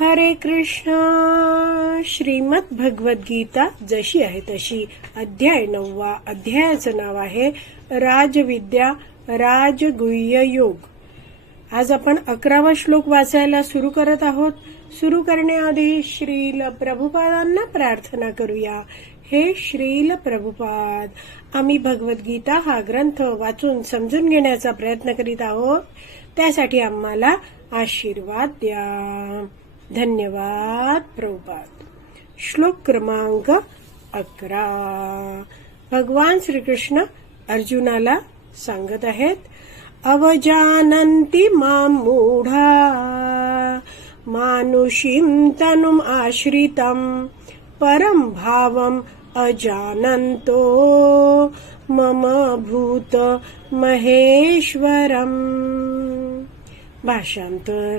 हरे कृष्ण. श्रीमद भगवद्गीता जशी आहे तशी. अध्याय नववा. अध्यायाचं नाव आहे राजविद्या राजगुह्य योग. आज आपण अकरावा श्लोक वाचायला सुरू करत आहोत. सुरू करण्याआधी श्रील प्रभुपादांना प्रार्थना करूया. हे श्रील प्रभुपाद आम्ही भगवद्गीता हा ग्रंथ वाचून समजून घेण्याचा प्रयत्न करीत आहोत. त्यासाठी आम्हाला आशीर्वाद द्या. धन्यवाद प्रभुपाद. श्लोक क्रमांक अकरा. भगवान श्रीकृष्ण अर्जुनाला सांगत आहेत अवजानंती मां मूढा मानुषीं तनुम् आश्रितं परम भावम् अजानंतो मम भूत महेश्वरम. भाषांतर.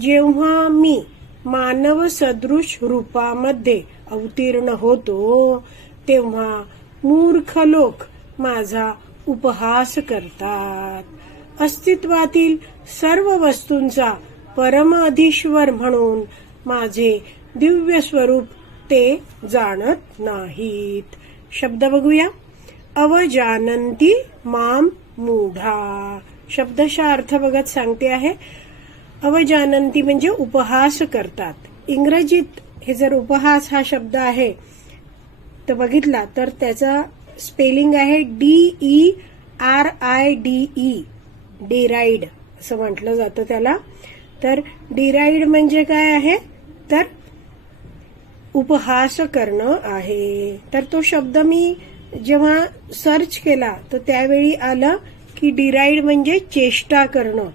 जेव्हा मी मानव सदृश रूपामध्ये अवतीर्ण होतो. तेव्हा मूर्ख लोक माझा उपहास करतात. अस्तित्वातील सर्व वस्तूंचा परमाधीश्वर म्हणून माझे दिव्य स्वरूप ते जाणत नाहीत. शब्द बघूया. अवजानंती माम मूढा. शब्दशा अर्थ बघत सांगते आहे अवजानंती म्हणजे उपहास करतात. इंग्रजीत हे जर उपहास हा शब्द आहे तर बघितला तर त्याचा स्पेलिंग आहे D E R I D E deride असं म्हटलं जातं त्याला. तर डिराईड म्हणजे काय आहे? तर उपहास करणं आहे. तर तो शब्द मी जेव्हा सर्च केला तर त्यावेळी आलं की डिराईड म्हणजे चेष्टा करणं.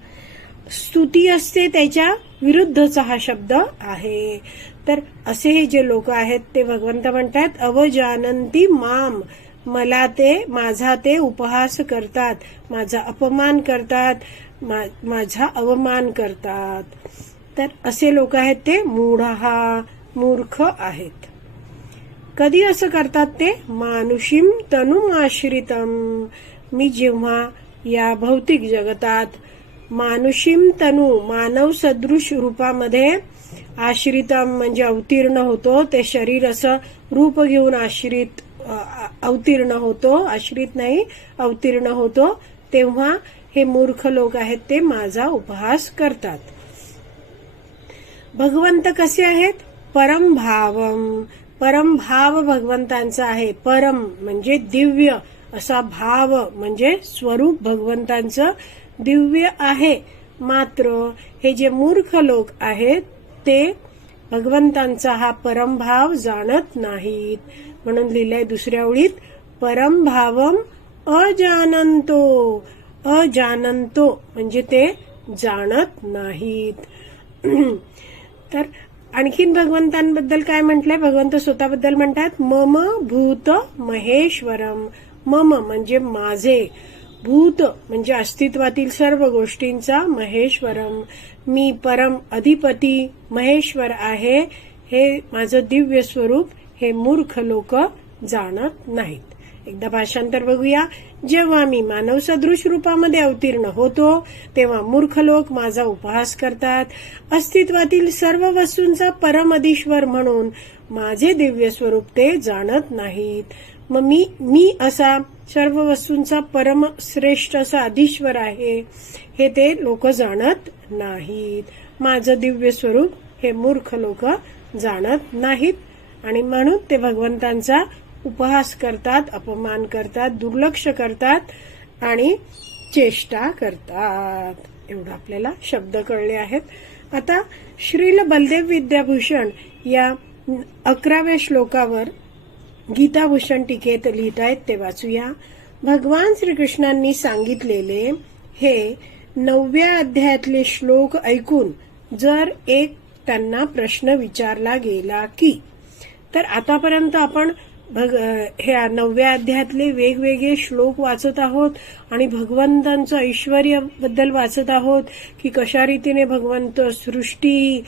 स्तुती असते त्याच्या विरुद्धचा हा शब्द आहे. तर असे हे जे लोक आहेत ते भगवंत म्हणतात अवजानंती माम मला ते माझा ते उपहास करतात माझा अपमान करतात माझा अवमान करतात. तर असे लोक आहेत ते मूढहा मूर्ख आहेत. कधी असं करतात ते? मानुषीम तनुमाश्रितम मी जेव्हा या भौतिक जगतात मानुषीम तनु मानव सदृश रूपामध्ये आश्रित म्हणजे अवतीर्ण होतो. ते शरीर असं रूप घेऊन आश्रित अवतीर्ण होतो. आश्रित नाही अवतीर्ण होतो. तेव्हा हे मूर्ख लोक आहेत ते माझा उपहास करतात. भगवंत कसे आहेत? परम भावम. परम भाव भगवंतांचा आहे. परम म्हणजे दिव्य असा भाव म्हणजे स्वरूप भगवंतांचं दिव्य आहे. मात्र हे जे मूर्ख लोक आहेत ते भगवंतांचा हा परमभाव जाणत नाहीत. म्हणून लिहिलंय दुसऱ्या ओळीत परमभावम अजानंतो अजानंतो म्हणजे ते जाणत नाहीत. तर आणखीन भगवंतांबद्दल काय म्हटलंय? भगवंत स्वतःबद्दल म्हणतात मम भूत महेश्वरम. मम म्हणजे माझे. भूत म्हणजे अस्तित्वातील सर्व गोष्टींचा महेश्वरम. मी परम अधिपती महेश्वर आहे हे माझं दिव्य स्वरूप हे मूर्ख लोक जाणत नाहीत. एकदा भाषांतर बघूया. जेव्हा मी मानव सदृश रूपामध्ये अवतीर्ण होतो तेव्हा मूर्ख लोक माझा उपहास करतात. अस्तित्वातील सर्व वस्तूंचा परमधीश्वर म्हणून माझे दिव्य स्वरूप ते जाणत नाहीत. मग मी मी असा सर्व वस्तूंचा परम श्रेष्ठ असा अधीश्वर आहे हे ते लोक जाणत नाहीत. माझं दिव्य स्वरूप हे मूर्ख लोक जाणत नाहीत. आणि म्हणून ते भगवंतांचा उपहास करतात अपमान करतात दुर्लक्ष करतात आणि चेष्टा करतात. एवढं आपल्याला शब्द कळले आहेत. आता श्रील बलदेव विद्याभूषण या अकराव्या श्लोकावर गीताभूषण टीकेत लिहित आहेत ते वाचूया. भगवान श्रीकृष्णांनी सांगितलेले हे नवव्या अध्यायातले श्लोक ऐकून जर एक त्यांना प्रश्न विचारला गेला की तर आतापर्यंत आपण भग ह्या नवव्या अध्यायातले वेगवेगळे श्लोक वाचत आहोत आणि भगवंतांचं ऐश्वर्याबद्दल वाचत आहोत की कशा रीतीने भगवंत सृष्टी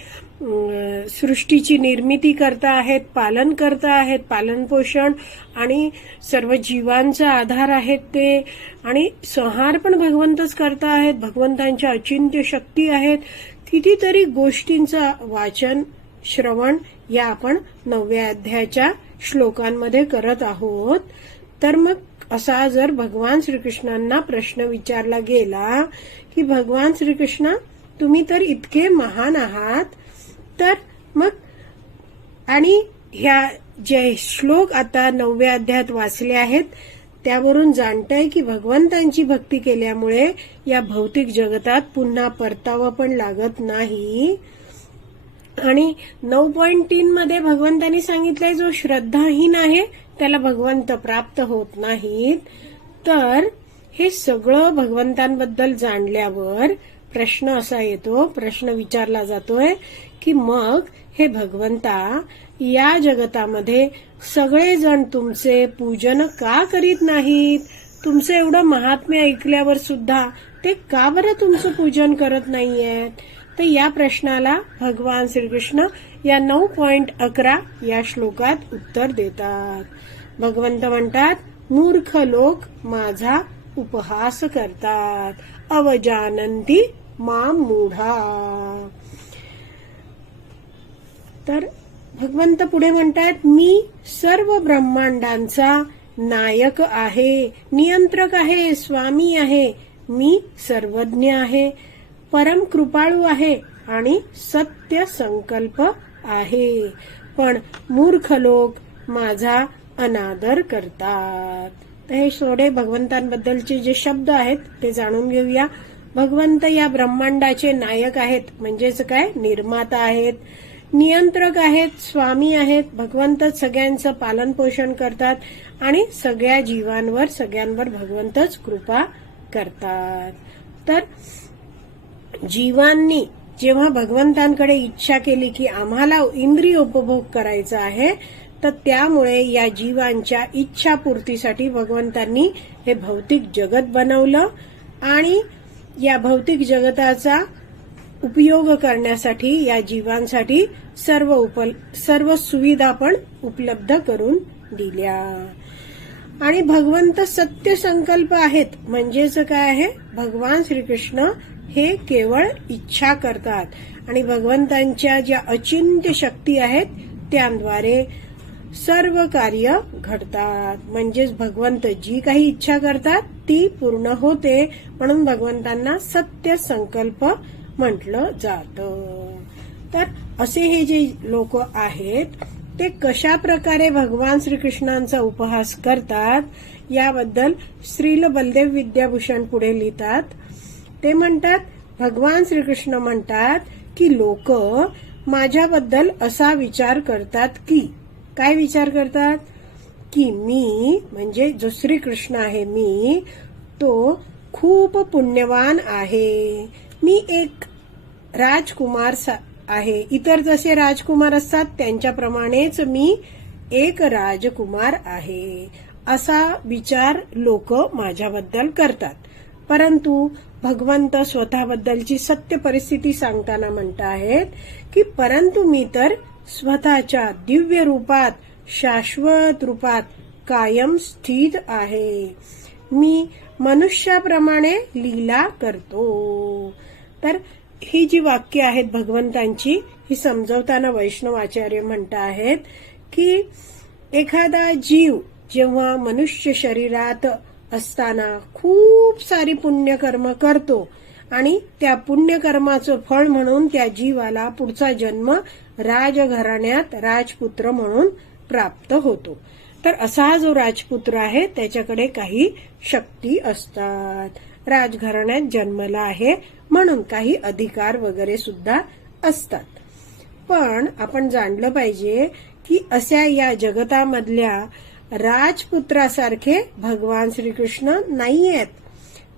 सृष्टीची निर्मिती करता आहेत पालन करता आहेत पालनपोषण आणि सर्व जीवांचा आधार आहेत ते. आणि संहार पण भगवंतच करता आहेत भगवंतांच्या अचिंत्य शक्ती आहेत. कितीतरी गोष्टींचं वाचन श्रवण या आपण नवव्या अध्यायाच्या श्लोकांमध्ये करत आहोत. तर मग असा जर भगवान श्रीकृष्णांना प्रश्न विचारला गेला की भगवान श्रीकृष्ण तुम्ही तर इतके महान आहात. तर मग आणि ह्या जे श्लोक आता नवव्या अध्यायात वाचले आहेत त्यावरून जाणतंय की भगवंतांची भक्ती केल्यामुळे या भौतिक जगतात पुन्हा परतावा पण लागत नाही. आणि नऊ पॉईंट तीन मध्ये भगवंतांनी सांगितलंय जो श्रद्धाहीन आहे त्याला भगवंत प्राप्त होत नाहीत. तर हे सगळं भगवंतांबद्दल जाणल्यावर प्रश्न असा येतो प्रश्न विचारला जातोय की मग हे भगवंता या जगतामध्ये सगळेजण तुमचे पूजन का करीत नाहीत? तुमचं एवढं महात्म्य ऐकल्यावर सुद्धा ते का बरं तुमचं पूजन करत नाहीयेत? तर या प्रश्नाला भगवान श्रीकृष्ण या नऊ पॉइंट अकरा या श्लोकात उत्तर देतात. भगवंत म्हणतात मूर्ख लोक माझा उपहास करतात. अवजानंती माम मूढा. तर भगवंत पुढे म्हणतात मी सर्व ब्रह्मांडांचा नायक आहे नियंत्रक आहे स्वामी आहे. मी सर्वज्ञ आहे. परम कृपाळू आहे आणि सत्य संकल्प आहे. पण मूर्ख लोक माझा अनादर करतात. तर हे सोडे भगवंतांबद्दलचे जे शब्द आहेत ते जाणून घेऊया. भगवंत या ब्रह्मांडाचे नायक आहेत म्हणजेच काय? निर्माता आहेत नियंत्रक आहेत स्वामी आहेत. भगवंतच सगळ्यांचं पालन पोषण करतात आणि सगळ्या जीवांवर सगळ्यांवर भगवंतच कृपा करतात. तर जीवांनी जेव्हा भगवंतांकडे इच्छा केली की आम्हाला इंद्रिय उपभोग करायचा आहे तर त्यामुळे या जीवांच्या इच्छापूर्तीसाठी भगवंतांनी हे भौतिक जगत बनवलं आणि या भौतिक जगताचा उपयोग करण्यासाठी या जीवांसाठी सर्व उपल सर्व सुविधा पण उपलब्ध करून दिल्या. आणि भगवंत सत्य संकल्प आहेत. म्हणजेच काय आहे? भगवान श्रीकृष्ण हे केवळ इच्छा करतात. आणि भगवंतांच्या ज्या अचिंत्य शक्ती आहेत त्यांद्वारे सर्व कार्य घडतात. म्हणजेच भगवंत जी काही इच्छा करतात ती पूर्ण होते म्हणून भगवंतांना सत्य संकल्प म्हटलं जातं. तर असे हे जे लोक आहेत ते कशा प्रकारे भगवान श्रीकृष्णांचा उपहास करतात याबद्दल श्रील बलदेव विद्याभूषण पुढे लिहितात ते म्हणतात भगवान श्रीकृष्ण म्हणतात की लोक माझ्याबद्दल असा विचार करतात की. काय विचार करतात? की मी म्हणजे जो श्रीकृष्ण आहे मी तो खूप पुण्यवान आहे. मी एक राजकुमार सा- आहे. इतर जसे राजकुमार असतात त्यांच्याप्रमाणेच मी एक राजकुमार आहे. असा विचार लोक माझ्याबद्दल करतात. परंतु भगवंत स्वतःबद्दलची सत्य परिस्थिती सांगताना म्हणत आहेत की परंतु मी तर स्वतःच्या दिव्य रूपात शाश्वत रूपात कायम स्थित आहे. मी मनुष्याप्रमाणे लीला करतो. तर ही जी वाक्य आहेत भगवंतांची ही समजवताना वैष्णवाचार्य म्हणत आहेत की एखादा जीव जेव्हा मनुष्य शरीरात असताना खूप सारी पुण्यकर्म करतो. आणि त्या पुण्यकर्माचं फळ म्हणून त्या जीवाला पुढचा जन्म राजघराण्यात राजपुत्र म्हणून प्राप्त होतो. तर असा हा जो राजपुत्र आहे त्याच्याकडे काही शक्ती असतात. राजघराण्यात जन्मला आहे म्हणून काही अधिकार वगैरे सुद्धा असतात. पण आपण जाणलं पाहिजे की अशा या जगतामधल्या राजपुत्रासारखे भगवान श्रीकृष्ण नाहीयेत.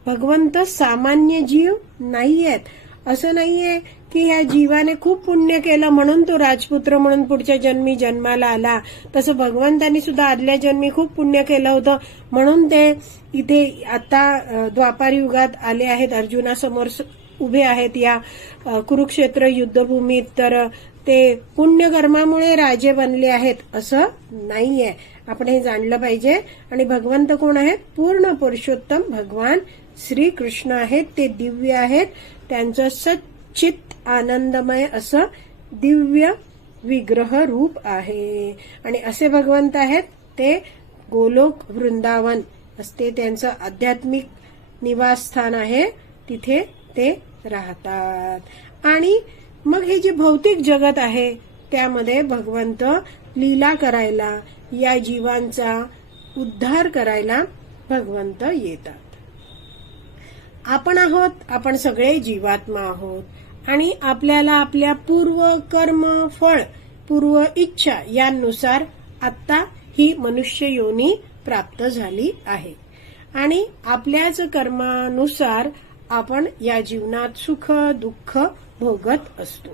भगवंत सामान्य जीव नाहीयेत. असं नाहीये की ह्या जीवाने खूप पुण्य केलं म्हणून तो राजपुत्र म्हणून पुढच्या जन्मी जन्माला आला. तसं भगवंतांनी सुद्धा आदल्या जन्मी खूप पुण्य केलं होतं म्हणून ते इथे आता द्वापार युगात आले आहेत. अर्जुनासमोर उभे आहेत या कुरुक्षेत्र युद्धभूमीत. तर ते पुण्यकर्मामुळे राजे बनले आहेत असं नाहीये. आपण हे जाणलं पाहिजे. आणि भगवंत कोण आहेत? पूर्ण पुरुषोत्तम भगवान श्रीकृष्ण आहेत. ते दिव्य आहेत. त्यांचं सच्चित आनंदमय असं दिव्य विग्रह रूप आहे. आणि असे भगवंत आहेत ते गोलोक वृंदावन असते. त्यांचं आध्यात्मिक निवासस्थान आहे. तिथे ते राहतात. आणि मग हे जे भौतिक जगत आहे त्यामध्ये भगवंत लीला करायला या जीवांचा उद्धार करायला भगवंत येतात. आपण आहोत आपण सगळे जीवात्मा आहोत आणि आपल्याला आपल्या पूर्व कर्म फळ पूर्व इच्छा यानुसार आत्ता ही मनुष्य योनी प्राप्त झाली आहे. आणि आपल्याच कर्मानुसार आपण या जीवनात सुख दुःख भोगत असतो.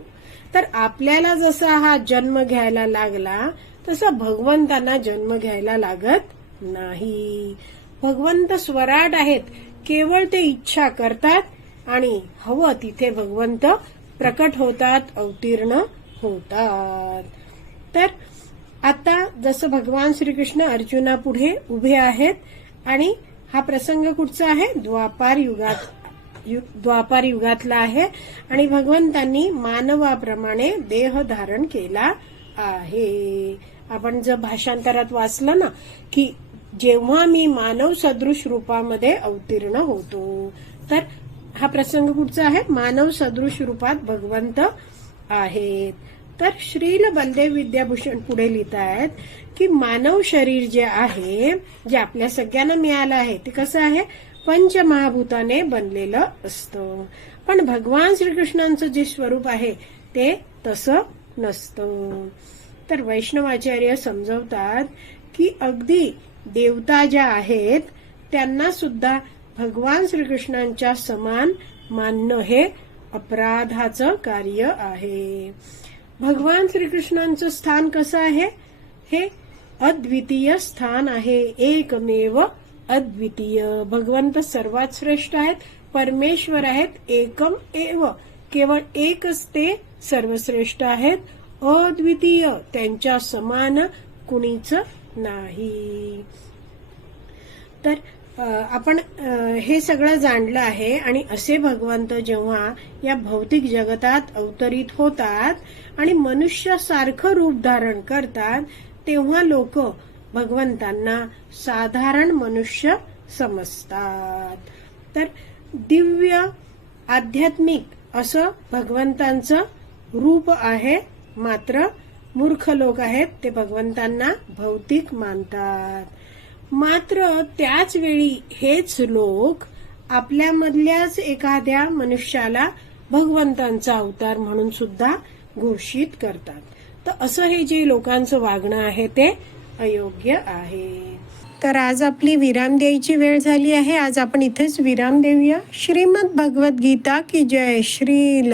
तर आपल्याला जसा हा जन्म घ्यायला लागला तसा भगवंतांना जन्म घ्यायला लागत नाही. भगवंत स्वराट आहेत केवळ ते इच्छा करतात आणि हवं तिथे भगवंत प्रकट होतात अवतीर्ण होतात. तर आता जसं भगवान श्रीकृष्ण अर्जुनापुढे उभे आहेत आणि हा प्रसंग कुठचा आहे? द्वापार युगात यु- द्वापार युगातला आहे आणि भगवंतांनी मानवाप्रमाणे देह धारण केला आहे. आपण जर भाषांतरात वाचलं ना की जेव्हा मी मानव सदृश रूपामध्ये अवतीर्ण होतो तर हा प्रसंग कुठचा आहे? मानव सदृश रूपात भगवंत आहेत. तर श्रील बलदेव विद्याभूषण पुढे लिहित आहेत की मानव शरीर जे आहे जे आपल्या सगळ्यांना मिळालं आहे ते कसं आहे? पंचमहाभूताने बनलेलं असतं. पण भगवान श्रीकृष्णांचं जे स्वरूप आहे ते तसं नसतं. तर वैष्णवाचार्य समजवतात की अगदी देवता ज्या आहेत त्यांना सुद्धा भगवान श्रीकृष्णांच्या समान मानणं हे अपराधाचं कार्य आहे. भगवान श्रीकृष्णांचं स्थान कसं आहे? हे अद्वितीय स्थान आहे. एकमेव अद्वितीय. भगवंत सर्वात श्रेष्ठ आहेत परमेश्वर आहेत एकम एव. केवळ एकच ते सर्वश्रेष्ठ आहेत. अद्वितीय त्यांच्या समान कुणीच नाही. तर आपण हे सगळं जाणलं आहे आणि असे भगवंत जेव्हा या भौतिक जगतात अवतरित होतात आणि मनुष्यासारखं रूप धारण करतात तेव्हा लोक भगवंतांना साधारण मनुष्य समजतात. तर दिव्य आध्यात्मिक असं भगवंतांचं रूप आहे मात्र मूर्ख लोक आहेत ते भगवंतांना भौतिक मानतात. मात्र त्याच वेळी हेच लोक आपल्यामधल्याच एखाद्या मनुष्याला भगवंतांचा अवतार म्हणून सुद्धा घोषित करतात. तर असं हे जे लोकांचं वागणं आहे ते अयोग्य आहे. तर आज आपली विराम द्यायची वेळ झाली आहे. आज आपण इथेच विराम देऊया. श्रीमद भगवद्गीता की जय श्रील.